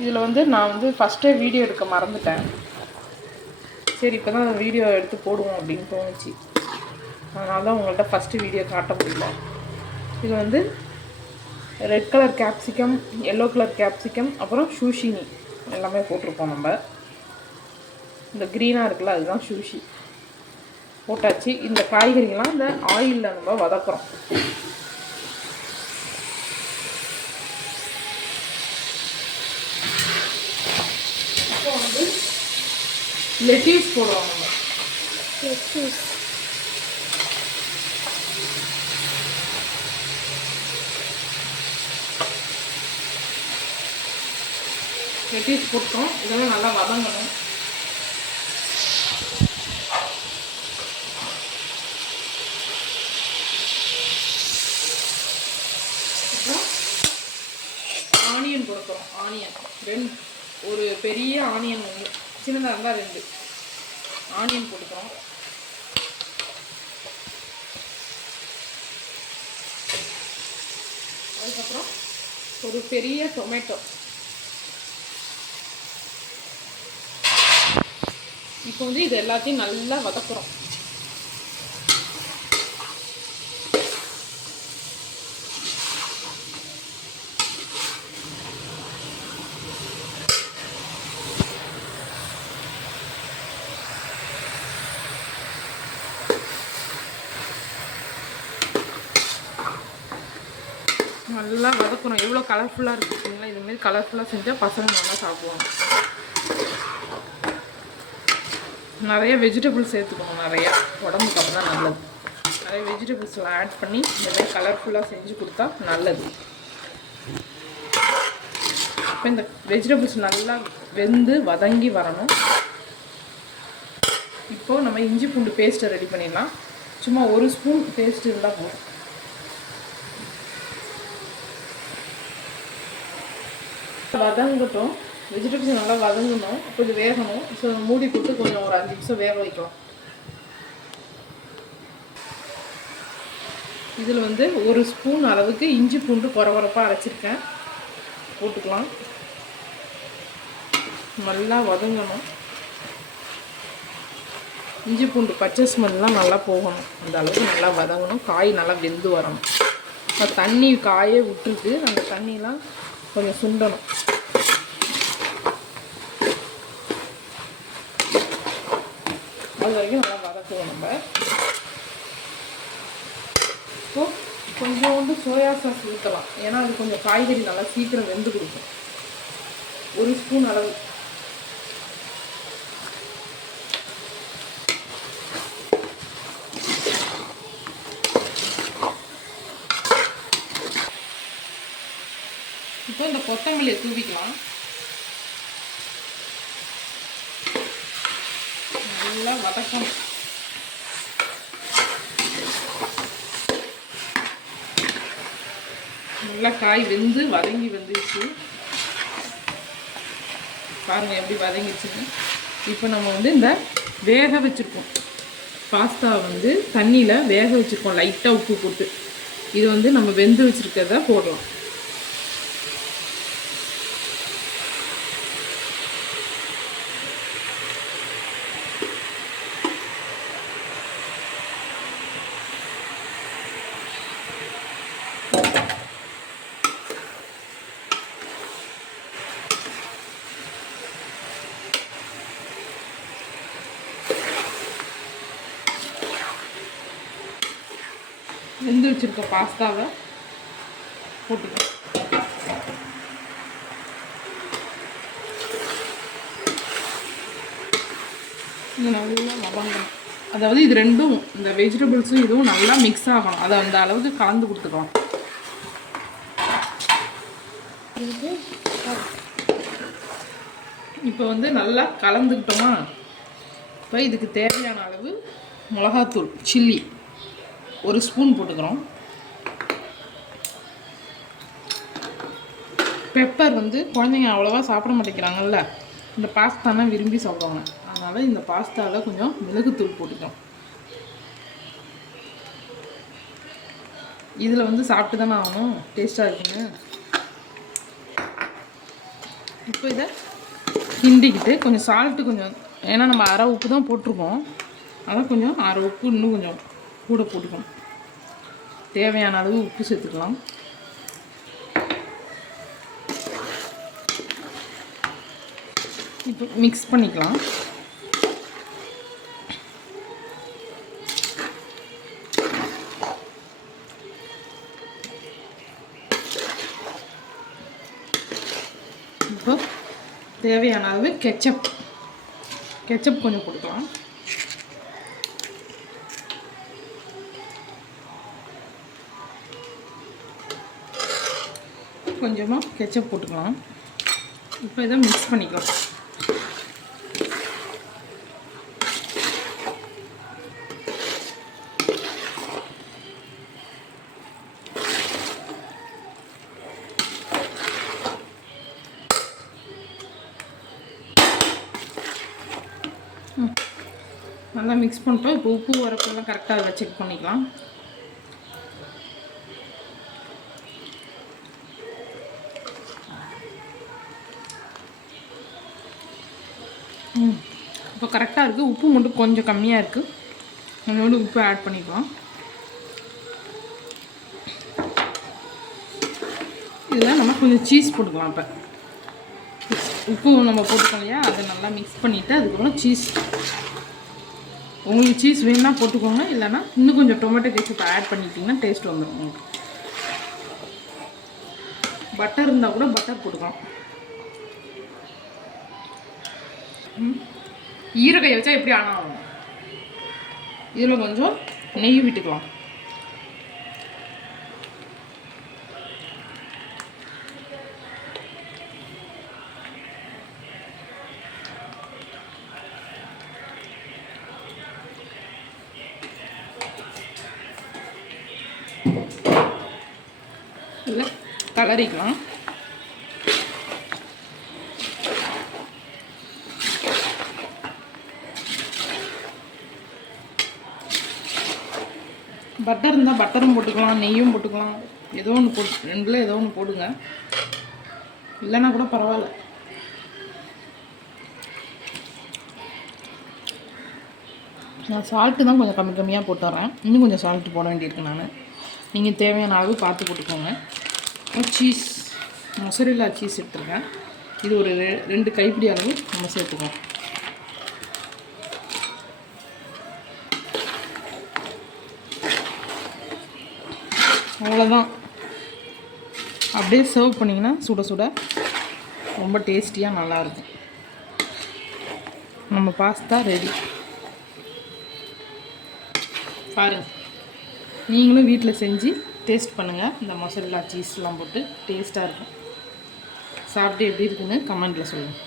இதில் வந்து நான் வந்து ஃபஸ்ட்டே வீடியோ எடுக்க மறந்துட்டேன். சரி இப்போ தான் வீடியோ எடுத்து போடுவோம் அப்படின்னு தோணுச்சு. அதனால தான் உங்கள்கிட்ட ஃபஸ்ட்டு வீடியோ காட்ட முடியல. இது வந்து red colour capsicum, yellow colour capsicum, அப்புறம் சூஷினி எல்லாமே போட்டிருக்கோம் நம்ம. இந்த க்ரீனாக இருக்குல்ல அதுதான் சூஷி போட்டாச்சு. இந்த காய்கறிகள்லாம் இந்த ஆயிலில் நம்ம வதக்குறோம். இப்போ வந்து லெட்யூஸ் போடுவோம் நம்ம. லெட்யூஸ் போட்டோம். இதெல்லாம் நல்லா வதங்கணும். ஆனியன் கொடுக்குறோம். ஆனியன் ஒரு பெரிய ஆனியன் ஒன்று, சின்னதாக இருந்தால் 2 ஆனியன் கொடுக்குறோம். அதுக்கப்புறம் ஒரு பெரிய டொமேட்டோ. இப்போ வந்து இது எல்லாத்தையும் நல்லா வதக்குறோம். நல்லா வதக்கணும். எவ்வளோ கலர்ஃபுல்லாக இருக்குது பார்த்தீங்களா? இதுமாரி கலர்ஃபுல்லாக செஞ்சால் பசங்க நல்லா சாப்பிடுவாங்க. நிறைய வெஜிடபிள்ஸ் சேர்த்துக்கணும். நிறையா உடம்புக்கு அப்போ தான் நல்லது. நிறைய வெஜிடபிள்ஸ்லாம் ஆட் பண்ணி நிறைய கலர்ஃபுல்லாக செஞ்சு கொடுத்தா நல்லது. இப்போ இந்த வெஜிடபிள்ஸ் நல்லா வெந்து வதங்கி வரணும். இப்போது நம்ம இஞ்சி பூண்டு பேஸ்ட்டை ரெடி பண்ணிடலாம். சும்மா 1 ஸ்பூன் பேஸ்ட் இருந்தால் போதும். வதங்கட்டும். வெஜிடபிள்ஸ் நல்லா வதங்கணும், கொஞ்சம் வேகணும். ஸோ மூடி போட்டு கொஞ்சம் ஒரு 5 நிமிஷம் வேக வைக்கலாம். இதில் வந்து 1 ஸ்பூன் அளவுக்கு இஞ்சி பூண்டு கொரகொரப்பாக அரைச்சிருக்கேன், போட்டுக்கலாம். நல்லா வதங்கணும். இஞ்சி பூண்டு பச்சை ஸ்மெல்லாம் நல்லா போகணும். அந்த அளவுக்கு நல்லா வதங்கணும். காய் நல்லா வெந்து வரணும். இப்போ தண்ணி காய விட்டுட்டு அந்த தண்ணியெலாம் கொஞ்சம் சுண்டணும். அது வரைக்கும் நல்லா வதக்குவோம் நம்ம. இப்போது கொஞ்சோண்டு சோயா சாஸ் ஊற்றலாம். ஏன்னா அது கொஞ்சம் காய்கறி நல்லா சீக்கிரம் வெந்து கொடுக்கும். 1 ஸ்பூன் அளவு. இப்போ இந்த கொத்தமல்லியை தூவிக்கலாம். நல்லா வதக்கணும். நல்லா காய் வெந்து வதங்கி வந்துடுச்சு. பாருங்கள் எப்படி வதங்கிடுச்சுன்னு. இப்போ நம்ம வந்து இந்த வேக வச்சுருக்கோம் பாஸ்தா வந்து தண்ணியில் வேக வச்சுருக்கோம் லைட்டாக உப்பு போட்டு. இது வந்து நம்ம வெந்து வச்சுருக்கிறத போடலாம். வெந்து வச்சுருக்க பாஸ்தாவை போட்டுக்கலாம். இது நல்லா வதங்கணும். அதாவது இது ரெண்டும், இந்த வெஜிடபிள்ஸும் இதுவும் நல்லா மிக்ஸ் ஆகணும். அதை அந்த அளவுக்கு கலந்து கொடுத்துக்கலாம். இப்போ வந்து நல்லா கலந்துக்கிட்டோமா, இப்போ இதுக்கு தேவையான அளவு மிளகாத்தூள் சில்லி 1 ஸ்பூன் போட்டுக்கிறோம். பெப்பர் வந்து குழந்தைங்க அவ்வளோவா சாப்பிட மாட்டேங்கிறாங்கல்ல, இந்த பாஸ்தானா விரும்பி சாப்பிடுவாங்க. அதனால் இந்த பாஸ்தாவில் கொஞ்சம் மிளகுத்தூள் போட்டுக்கிறோம். இதில் வந்து சாப்பிட்டு தானே ஆகணும், டேஸ்ட்டாக இருக்குங்க. இப்போ இதை கிண்டிக்கிட்டு கொஞ்சம் சால்ட்டு கொஞ்சம், ஏன்னா நம்ம அரை உப்பு தான் போட்டிருக்கோம், அதான் கொஞ்சம் அரை உப்பு இன்னும் கொஞ்சம் கூட போட்டுக்கணும். தேவையான அளவு உப்பு சேர்த்துக்கலாம். இப்போ மிக்ஸ் பண்ணிக்கலாம். இப்போ தேவையான அளவு கெச்சப் கொஞ்சம் போட்டுக்கலாம். கொஞ்சமாக கெச்சப் போட்டுக்கலாம். இப்போ இதை மிக்ஸ் பண்ணிக்கலாம். நல்லா மிக்ஸ் பண்ணிட்டோம். இப்போ உப்பு வரப்பெல்லாம் கரெக்டாக அதை செக் பண்ணிக்கலாம். இப்போ கரெக்டாக இருக்குது. உப்பு மட்டும் கொஞ்சம் கம்மியாக இருக்குது. கொஞ்சோண்டு உப்பு ஆட் பண்ணிக்கலாம். இதில் நம்ம கொஞ்சம் சீஸ் போட்டுக்கலாம். இப்போ உப்பு நம்ம போட்டுக்கோம் இல்லையா, அதை நல்லா மிக்ஸ் பண்ணிவிட்டு அதுக்கப்புறம் சீஸ், உங்களுக்கு சீஸ் வேணும்னா போட்டுக்கோங்க, இல்லைன்னா இன்னும் கொஞ்சம் டொமேட்டோ கெச்சப் ஆட் பண்ணிட்டிங்கன்னா டேஸ்ட் வந்துடும் உங்களுக்கு. பட்டர் இருந்தால் கூட பட்டர் போட்டுக்கலாம். ஈரக்காய் வச்சா எப்படி ஆனாலும் இதில் கொஞ்சம் நெய் விட்டுக்கலாம். இதில் கலரிக்கலாம். பட்டர் இருந்தால் பட்டரும் போட்டுக்கலாம், நெய்யும் போட்டுக்கலாம். ஏதோ ஒன்று போட்டு, ரெண்டில் ஏதோ ஒன்று போடுங்க, இல்லைன்னா கூட பரவாயில்ல. நான் சால்ட்டு தான் கொஞ்சம் கம்மியாக போட்டுறேன். இன்னும் கொஞ்சம் சால்ட்டு போட வேண்டியிருக்கு. நான் நீங்கள் தேவையான அளவு பார்த்து போட்டுக்கோங்க. சீஸ், மொசரெல்லா சீஸ் எடுத்துருக்கேன். இது ஒரு 2 கைப்பிடி அளவு நம்ம சேர்த்துக்கோம். அவ்வளோதான். அப்படியே சர்வ் பண்ணிங்கன்னா சுட சுட ரொம்ப டேஸ்டியாக நல்லாயிருக்கும். நம்ம பாஸ்தா ரெடி. பாருங்கள், நீங்களும் வீட்டில் செஞ்சு டேஸ்ட் பண்ணுங்கள். இந்த மொசரெல்லா சீஸ்லாம் போட்டு டேஸ்ட்டாக இருக்கும். சாப்பிட்டு எப்படி இருக்குன்னு கமெண்ட்டில் சொல்லுங்கள்.